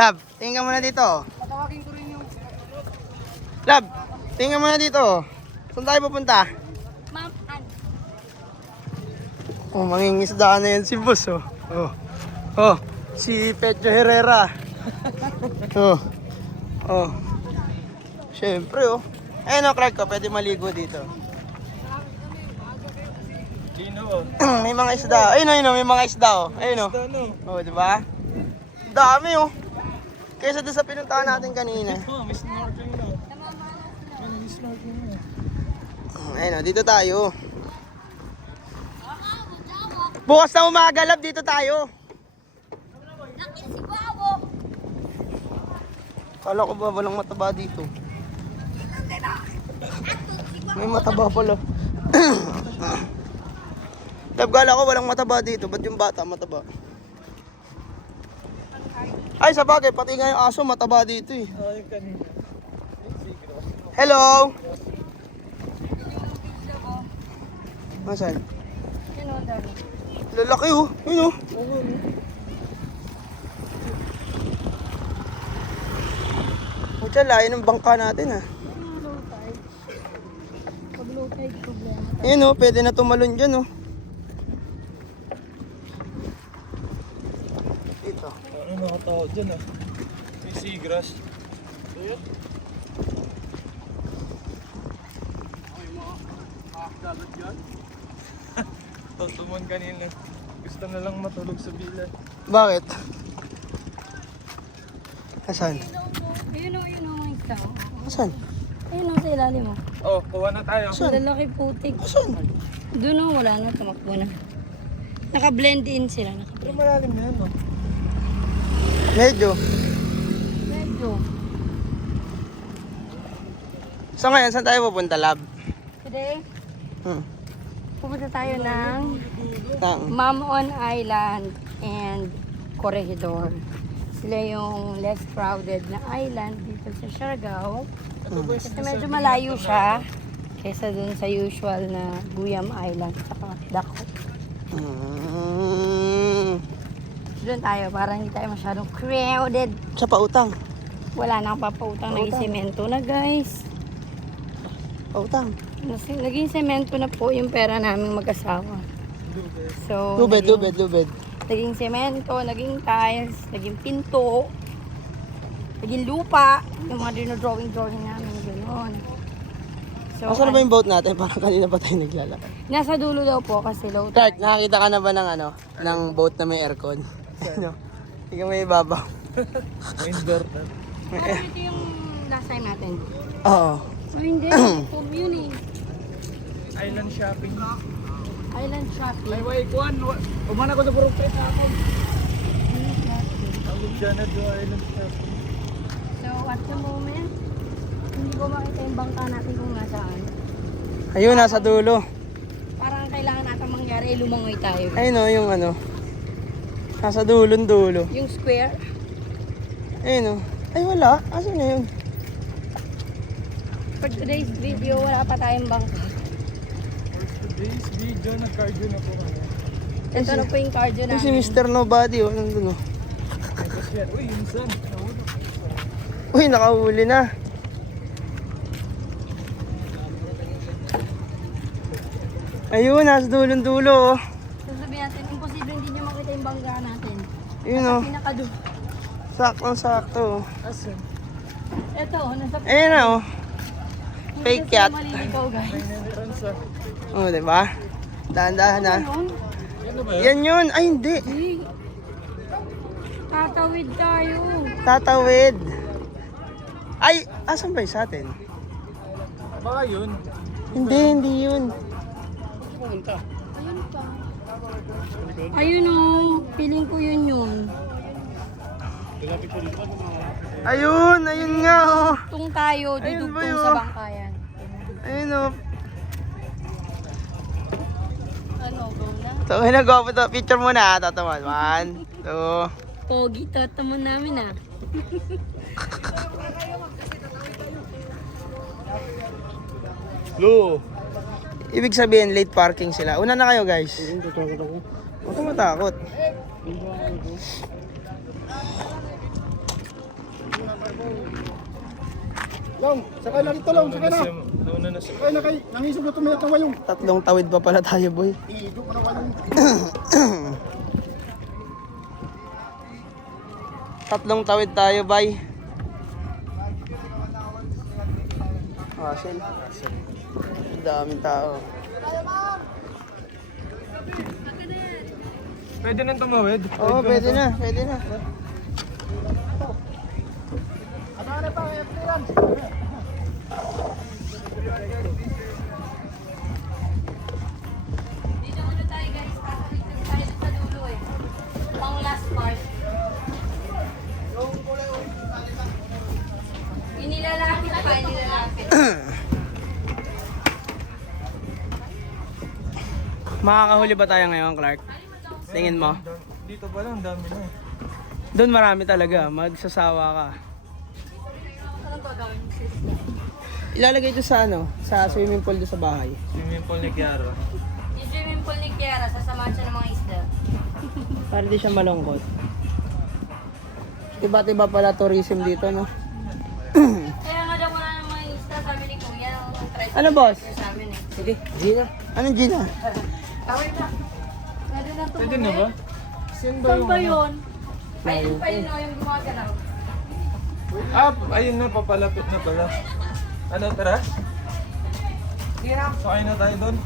Lab, tingnan mo na dito. Tatawagin ko rin yung... Lab, tingnan mo na dito. Saan tayo pupunta? Ma'am, an. Oh, mangingisda na yan si boss, oh. Oh, oh si Pedro Herrera. oh, oh. Siyempre, oh. Ayun, oh, Clark, oh, pwede maligo dito. May mga isda. Ayun, ayun, oh, may mga isda, oh. Ayun, oh. Oh, di ba? Dami, oh. Kaysa doon sa pinuntahan natin kanina. Oh, may snorkeling na. May snorkeling na. Ayun, oh, dito tayo. Bukas na umaga, lab, dito tayo. Kala ko ba walang mataba dito? May mataba pala. Lab, kala ko walang mataba dito. Ba't yung bata mataba? Ay, sa bagay, pati nga yung aso mataba dito eh. Ay, kanina. Hello! Dami? Lalaki oh. Yun oh. Pucha, layo ng bangka natin ah. Yun oh, pwede na tumalon dyan oh. Dito. Ano nakatawa dyan ah? May seagrass. Ayan. Tutumon kanina. Gusto na lang matulog sa bilan. Bakit? Asan? Ayun o, ayun o, mga isda. Asan? Ayun o, sa ilalim mo. Oh, kuha na tayo. Saan? Lalaki putik. Asan? Doon o, wala na, tumakbo na. Naka-blend in sila. Pero Naka-blend. malalim na yan oh. Medyo. Medyo. So ngayon, saan tayo pupunta, lab? Today, Hmm. pupunta tayo ng Tang. Mamon Island and Corregidor. Sila yung less crowded na island dito sa Siargao. Yung Kasi medyo malayo siya kaysa dun sa usual na Guyam Island saka Dako. Mm. Doon tayo para hindi tayo masyadong crowded. Sa pautang. Wala na akong papautang, naging Pautang. semento na guys. Pautang. Naging semento na po yung pera namin mag-asawa. So, Lubed, naging- lubed, lubed. Naging semento, naging tiles, naging pinto, naging lupa, yung mga dinodrawing-drawing namin, gano'n. So, Asan na ba an- yung boat natin? Parang kanina pa tayo naglalakad. Nasa dulo daw po kasi low Clark, tide. nakakita ka na ba ng ano? Ng boat na may aircon? Ano? Ikaw may ibabaw. Indoor na. Parang ito yung last time natin. Oo. So, hindi. Home yun eh. Island shopping. Island shopping. Ay, wait, kuhan. Umana ko sa purong pesa ako. Island shopping. Tawag dyan na doon island shopping. So, at the moment, hindi ko makita yung bangka natin kung nasaan. Ayun, nasa dulo. Parang kailangan natin mangyari, lumangoy tayo. Ayun o, yung ano. Nasa dulon dulo. Yung square, Ayun o. Ay, wala. Asan na yun? for today's video, wala pa tayong bangka. For today's video, nag-cardio na po kami. Ito na po yung cardio Yung si namin. Mr. Nobody o. Nandun o. Yan, uy. Nahulog. Uy, nakahuli na. Ayun, nasa dulon dulo o. Sasabihin natin, imposible hindi nyo makita yung bangka natin. Yun o. Pinakado. Saktong sakto o. Asan? Ito, nasa Ayun na o. Hindi fake yacht. maliligaw, guys. Ah. O, oh, diba? Dahan-dahan na. Ayun. Ano yun? Yan yun. Ay, hindi. Tatawid tayo. Tatawid. Ay, asan ba yung sa atin? Baka yun. Hindi, hindi yun. Pumunta. Ayun. Ayun o, feeling ko yun yun. Ayun, ayun nga oh. Tung tayo, Ayun ba dudugtong yun? sa bangkayan. Ayun oh. Ano, go na? So, ay nag-go to. Picture muna ha, tataman. One, two. Pogi, tatamon namin ah. Lo. Ibig sabihin, late parking sila. Una na kayo, guys. Huwag kang matakot. Long, sakay na rito, Long. Sakay na. Nauna na siya. Sakay na kay. Nangisog na tumayat ng wayong. Tatlong tawid pa pala tayo, boy. Igo pa ng wayong. Tatlong tawid tayo, bay. Hassle. Ang daming tao. Pwede nang tumawid. Oo, pwede na, pwede na. Dito Makakahuli ba tayo ngayon, Clark? Tingin mo? Dito pa lang, dami na eh. Doon marami talaga, magsasawa ka. Ilalagay ito sa ano, sa swimming pool doon sa bahay. Swimming pool ni Kiara. Yung swimming pool ni Kiara, sasamahan siya ng mga isda. Para di siya malungkot. Iba't iba pala tourism dito, no? Kaya nga daw wala ng mga isda, sabi ni Kuya, Ano, boss? sa amin eh. Sige, Gina. Anong Gina? Pwede na ito. Pwede na ba? Saan ba Saan yung... ba yun? Ayun pa yun o, yung gumagalaw. Ah, ayun na, papalapit na pala. Ano, tara? Sakay na tayo doon.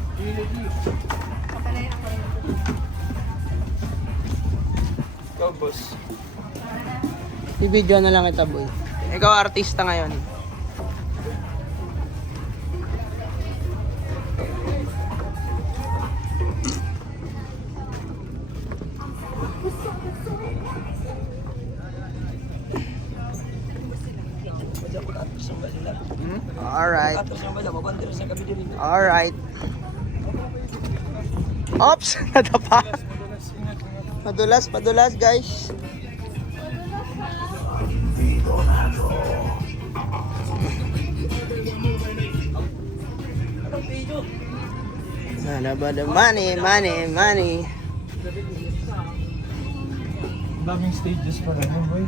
Papanay ako rin. Go, boss. I-video na lang kita, boy. Ikaw artista ngayon. Alright. Alright. Oops! Nadapa. Madulas, madulas guys. Sana ba the money, money, money. Daming stages pa rin, boy.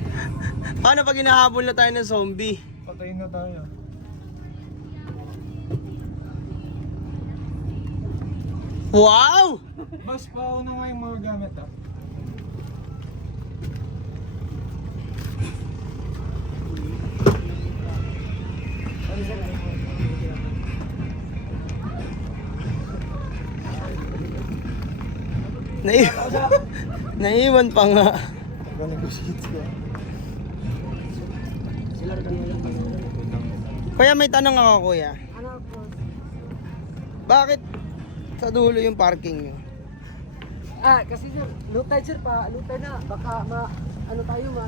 Paano pag hinahabol na tayo ng zombie? Patayin na tayo. Wow! Boss, pauna nga yung mga gamit ah. Nai Naiwan pa nga. Kuya, may tanong ako, kuya. Bakit sa dulo yung parking nyo? Ah, kasi sir, low tide sir pa, low tide na. Baka ma, ano tayo, ma,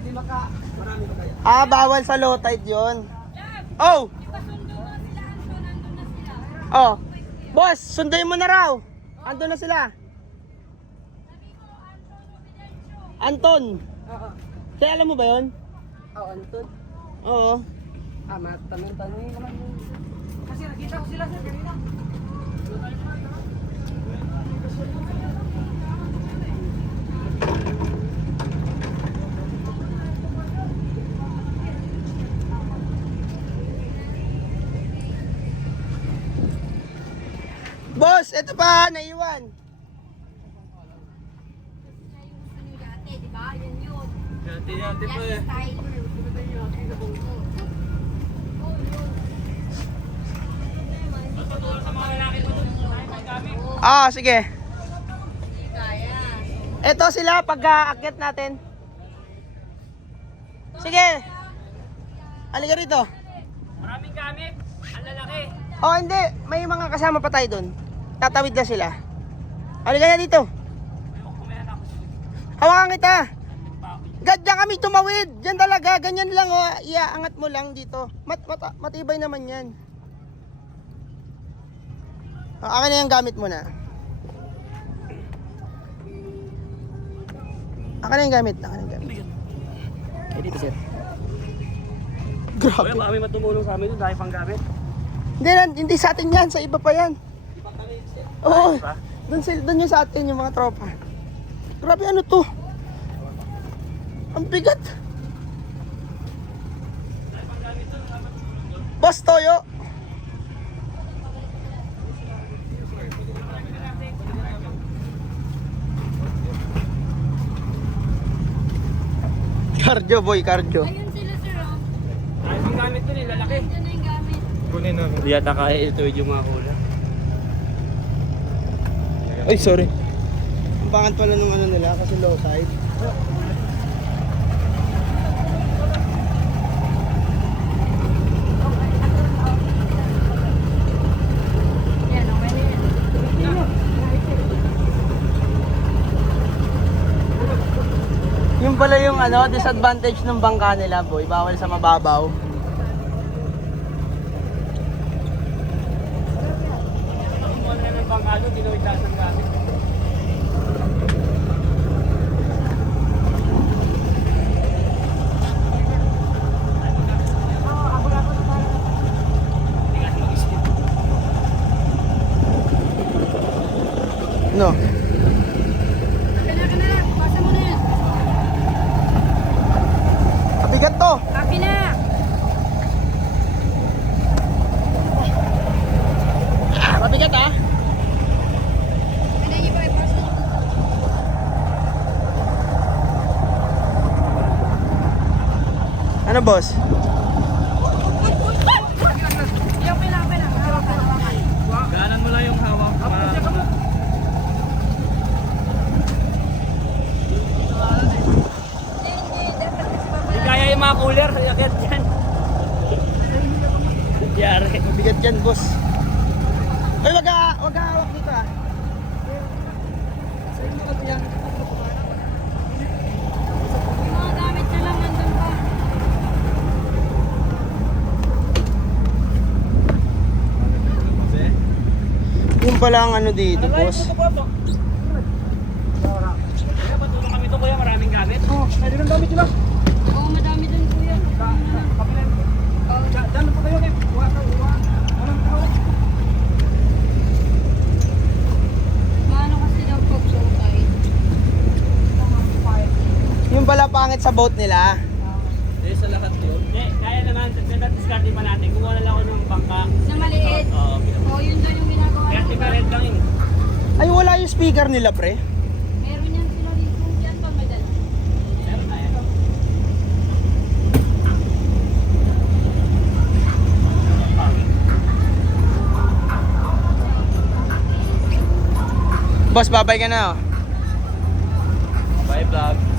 hindi maka, marami pa tayo. Ah, bawal sa low tide yun. Oh! Oh, boss, sunduin mo na raw. Ando na sila. Anton, Oo. kaya alam mo ba yun? Oh, ano to? Oo. Ah, matanong-tanong naman yun. Kasi nakita ko sila sir kanina. Boss, eto pa, naiwan. Yate, di ba? Yan yun. Yati-yati pa eh. style. Ah, sige. Kaya. Eto sila pagka-akit natin. Sige. Halika rito. Maraming gamit, ang lalaki. Oh, hindi. May mga kasama pa tayo doon. Tatawid na sila. Halika na dito. Hawakan kita. Gadya kami tumawid. Diyan talaga. Ganyan lang oh. Iaangat mo lang dito. Mat, mat matibay naman yan. Oh, akin na yung gamit mo na. Akin na yung gamit. Akin na yung gamit. Eh, dito sir. Grabe. baka may matumulong sa amin doon dahil pang gamit. Hindi, nan- hindi sa atin yan. Sa iba pa yan. Oo. Doon, sila, doon yung sa atin, yung mga tropa. Grabe, ano to? Ang bigat. Boss Toyo. Cardio boy, cardio. Ayun sila sir oh. Ay, yung gamit ko nila, laki. Yan na yung gamit. Kunin namin. Hindi yata kaya ituwid yung mga kulang. Ay, sorry. Ang pangat pala nung ano nila kasi low tide. Yan, okay na yan. Yung pala yung ano, disadvantage ng bangka nila, boy. Bawal sa mababaw. Kumuha na ng bangkado, tinuwid lahat ng. No. Akin na, akin na. Pasa mo na yan. Kabigat to. Akin na. Mabigat ah. Akin na yung iba. Pasa nyo. Ano boss? Gaanan mo lang yung hawak. Kaya yung mga cooler, yakit yan. Yari. Mabigat yan, boss. Ay, wag ka, wag ka hawak dito ah. Yung mga gamit na lang nandun pa. Yung pala ang ano dito, boss. Kuya, patulong kami to kuya, maraming gamit. Oh, pwede ng gamit nila. Oo, madami dun kuya. Daan na po kayo, Kip. Uwa ka, uwa. Anong tao? Maano kasi daw pag show tayo. Yung pala pangit sa boat nila. Eh, sa lahat yun. Hindi, kaya naman, discard pa natin. Kumuha na lang ako ng bangka. Na maliit. Oo, Oo, yun daw yung ginagawa. Kaya ng iba. red lang yun. Ay, speaker nila, pre. Meron yan sila dito. Yan pa, may dala. Meron tayo. Boss, babay ka na oh. Bye vlog.